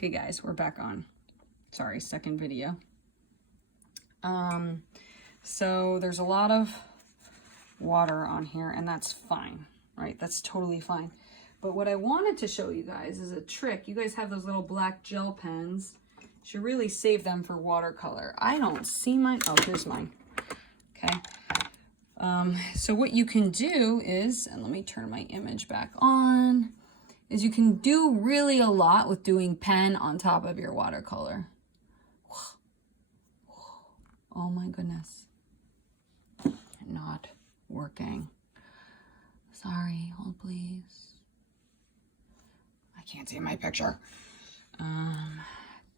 Okay guys, we're back on. Sorry, second video. So there's a lot of water on here, and that's fine, right? That's totally fine. But what I wanted to show you guys is a trick. You guys have those little black gel pens. You should really save them for watercolor. I don't see mine. Oh, here's mine. Okay. So what you can do is, and let me turn my image back on, is you can do really a lot with doing pen on top of your watercolor. Oh my goodness. Not working. Sorry, hold please. I can't see my picture. I'm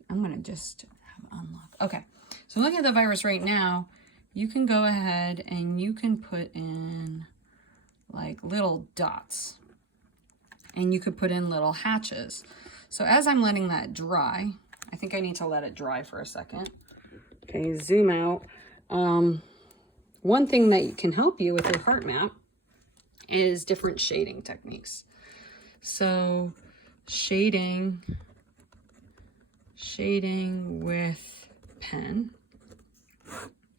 gonna just have unlock. Okay, so looking at the virus right now, you can go ahead and you can put in like little dots. And you could put in little hatches. So as I'm letting that dry, I think I need to let it dry for a second. Okay, zoom out. One thing that can help you with your heart map is different shading techniques. So shading with pen.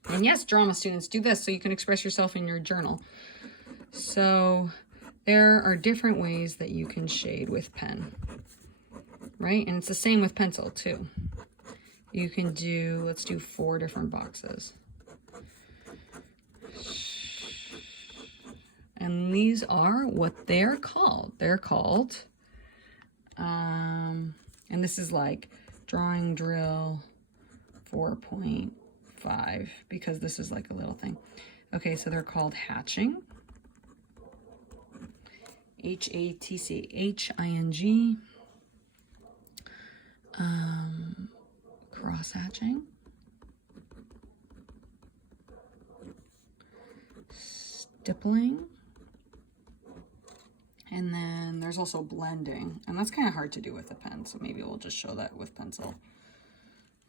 And yes, drama students, do this so you can express yourself in your journal. So there are different ways that you can shade with pen, right? And it's the same with pencil too. You can do, let's do 4 different boxes. And these are what they're called. They're called, and this is like drawing drill 4.5 because this is like a little thing. Okay, so they're called hatching. Hatching, cross hatching, stippling, and then there's also blending, and that's kind of hard to do with a pen, so maybe we'll just show that with pencil.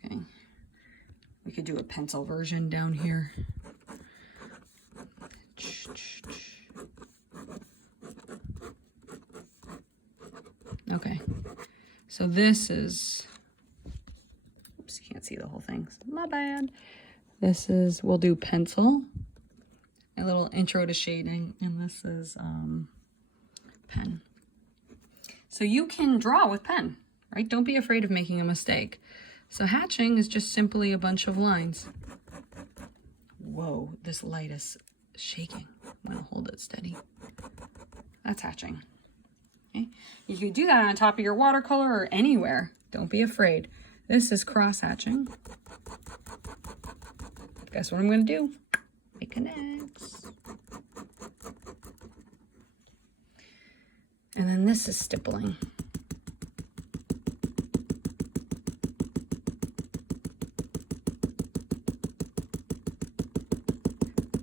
Okay, we could do a pencil version down here. Okay, so this is, oops, can't see the whole thing, so my bad. This is, we'll do pencil, a little intro to shading, and this is pen. So you can draw with pen, right? Don't be afraid of making a mistake. So hatching is just simply a bunch of lines. Whoa, this light is shaking. I'm gonna hold it steady. That's hatching. Okay. You can do that on top of your watercolor or anywhere. Don't be afraid. This is cross hatching. Guess what I'm going to do? Make an X. And then this is stippling.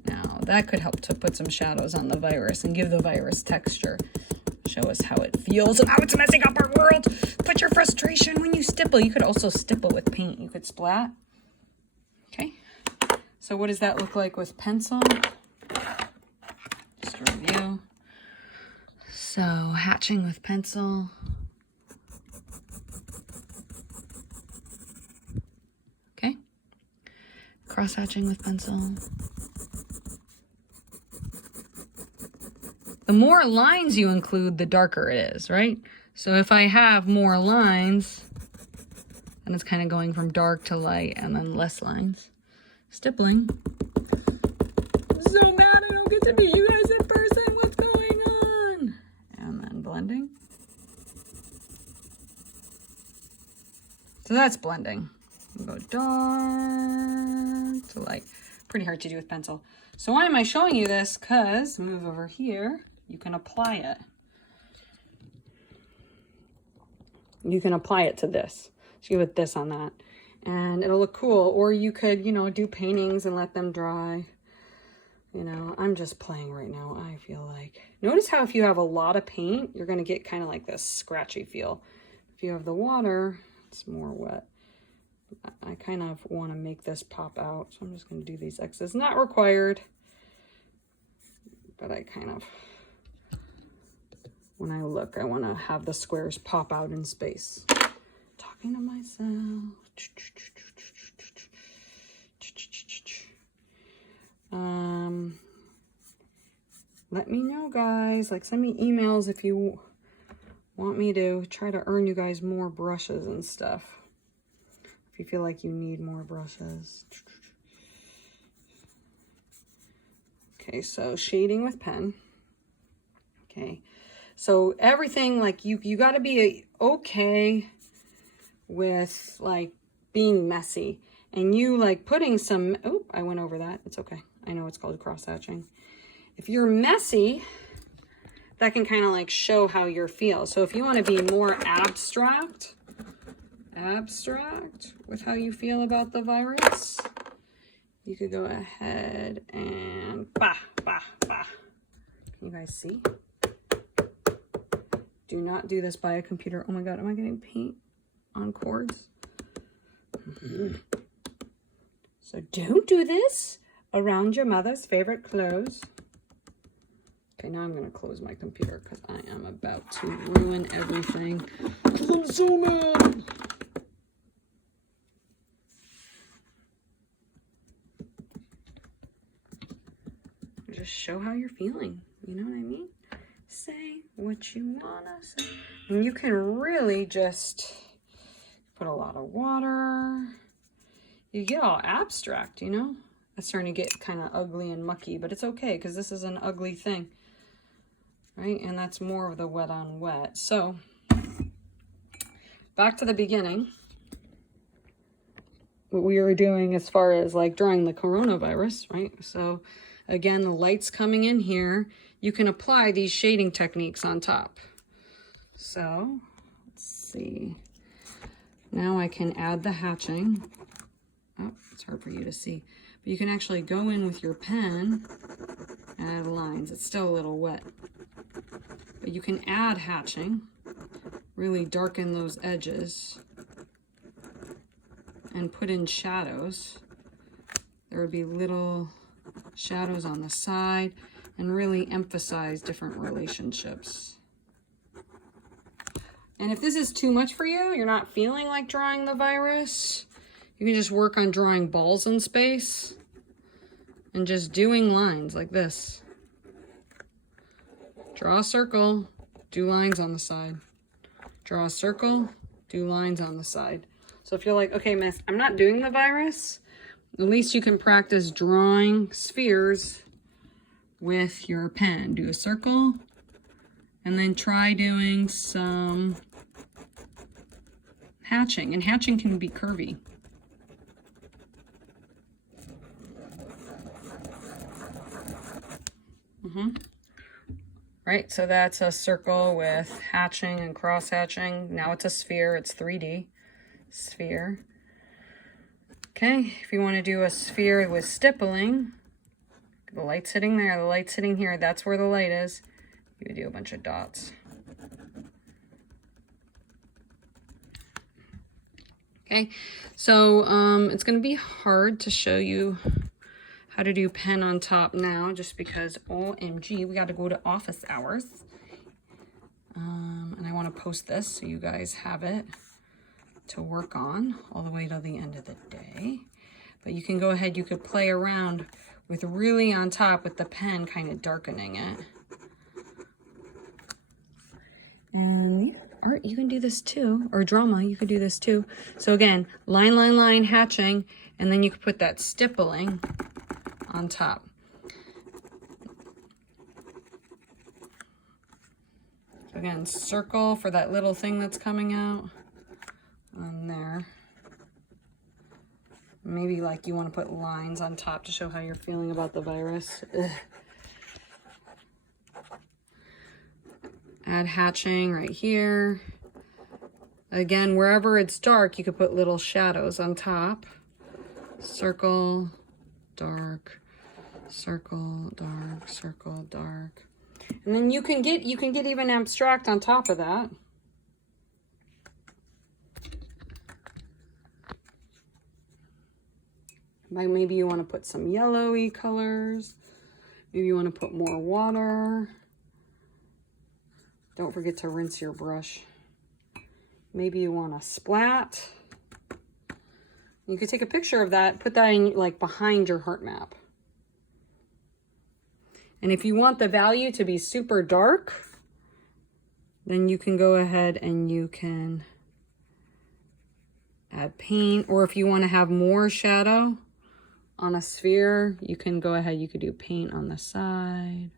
Now that could help to put some shadows on the virus and give the virus texture. Show us how it feels and how it's messing up our world. Put your frustration when you stipple. You could also stipple with paint. You could splat. Okay. So what does that look like with pencil? Just a review. So hatching with pencil. Okay. Cross hatching with pencil. The more lines you include, the darker it is, right? So if I have more lines, then it's kind of going from dark to light, and then less lines. Stippling. So mad I don't get to meet you guys in person. What's going on? And then blending. So that's blending. We'll go dark to light. Pretty hard to do with pencil. So why am I showing you this? Because, move over here, you can apply it. You can apply it to this. So give it this on that. And it'll look cool. Or you could, you know, do paintings and let them dry. You know, I'm just playing right now, I feel like. Notice how if you have a lot of paint, you're going to get kind of like this scratchy feel. If you have the water, it's more wet. I kind of want to make this pop out. So I'm just going to do these X's. Not required. But I kind of, when I look, I want to have the squares pop out in space. Talk talking to myself. Let me know, guys. Like, send me emails if you want me to try to earn you guys more brushes and stuff. If you feel like you need more brushes. Okay, so shading with pen. Okay, so everything, like, you got to be okay with, like, being messy. And you, like, putting some, oh, I went over that. It's okay. I know it's called cross-hatching. If you're messy, that can kind of like show how you feel. So if you want to be more abstract with how you feel about the virus, you could go ahead and bah, bah, bah. Can you guys see? Do not do this by a computer. Oh my God, am I getting paint on cords? So don't do this around your mother's favorite clothes. Okay, now I'm going to close my computer because I am about to ruin everything. I'm so mad. Just show how you're feeling. You know what I mean? Say what you want to say. And you can really just put a lot of water. You get all abstract, you know? It's starting to get kind of ugly and mucky, but it's okay because this is an ugly thing. Right? And that's more of the wet on wet. So back to the beginning, what we were doing as far as like drawing the coronavirus, right? So again, the light's coming in here. You can apply these shading techniques on top. So let's see. Now I can add the hatching. Oh, it's hard for you to see, but you can actually go in with your pen and add lines. It's still a little wet. But you can add hatching, really darken those edges, and put in shadows. There would be little shadows on the side and really emphasize different relationships. And if this is too much for you, you're not feeling like drawing the virus, you can just work on drawing balls in space and just doing lines like this. Draw a circle, do lines on the side. Draw a circle, do lines on the side. So if you're like, okay, miss, I'm not doing the virus, at least you can practice drawing spheres with your pen. Do a circle, and then try doing some hatching. And hatching can be curvy. Right, so that's a circle with hatching and cross hatching. Now it's a sphere, it's 3D sphere. Okay, if you want to do a sphere with stippling, the light's sitting there, the light's sitting here, that's where the light is. You would do a bunch of dots. Okay, so it's going to be hard to show you how to do pen on top now, just because OMG, we got to go to office hours. And I want to post this so you guys have it to work on all the way till the end of the day. But you can go ahead, you could play around with really on top with the pen, kind of darkening it. And art, you can do this too, or drama, you could do this too. So again, line, line, line, hatching, and then you could put that stippling on top. Again, circle for that little thing that's coming out on there. Maybe like you want to put lines on top to show how you're feeling about the virus. Ugh. Add hatching right here. Again, wherever it's dark, you could put little shadows on top. Circle, dark, circle, dark, circle, dark. And then you can get even abstract on top of that. Like maybe you want to put some yellowy colors. Maybe you want to put more water. Don't forget to rinse your brush Maybe you want a splat. You could take a picture of that, put that in like behind your heart map. And if you want the value to be super dark, then you can go ahead and you can add paint. Or if you want to have more shadow on a sphere, you can go ahead, you could do paint on the side.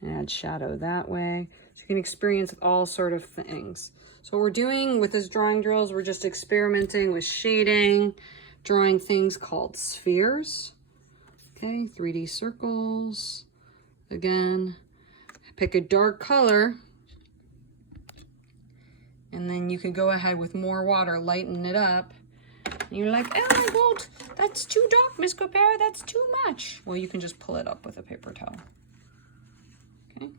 And add shadow that way. So you can experience all sort of things. So what we're doing with this drawing drill is we're just experimenting with shading, drawing things called spheres. Okay, 3D circles. Again, pick a dark color. And then you can go ahead with more water, lighten it up. And you're like, oh, I won't. That's too dark, Miss Copera. That's too much. Well, you can just pull it up with a paper towel. Okay.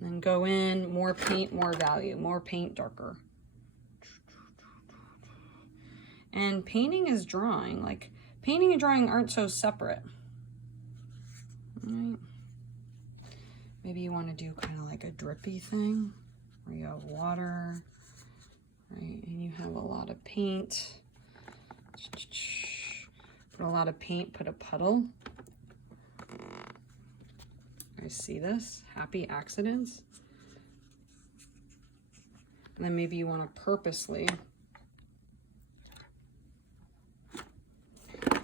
And then go in, more paint, more value, more paint, darker. And painting is drawing. Like, painting and drawing aren't so separate. All right. Maybe you want to do kind of like a drippy thing where you have water, right? And you have a lot of paint. Put a lot of paint, put a puddle. I see this, happy accidents. And then maybe you want to purposely,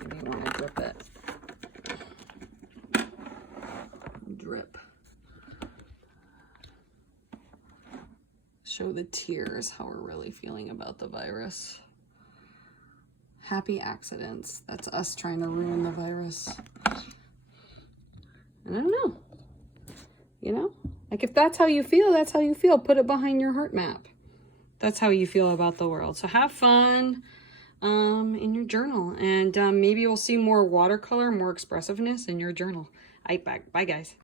maybe you want to drip it. Drip. Show the tears, how we're really feeling about the virus. Happy accidents. That's us trying to ruin the virus. And I don't know. You know? Like if that's how you feel, that's how you feel. Put it behind your heart map. That's how you feel about the world. So have fun in your journal. And maybe you'll see more watercolor, more expressiveness in your journal. Bye guys.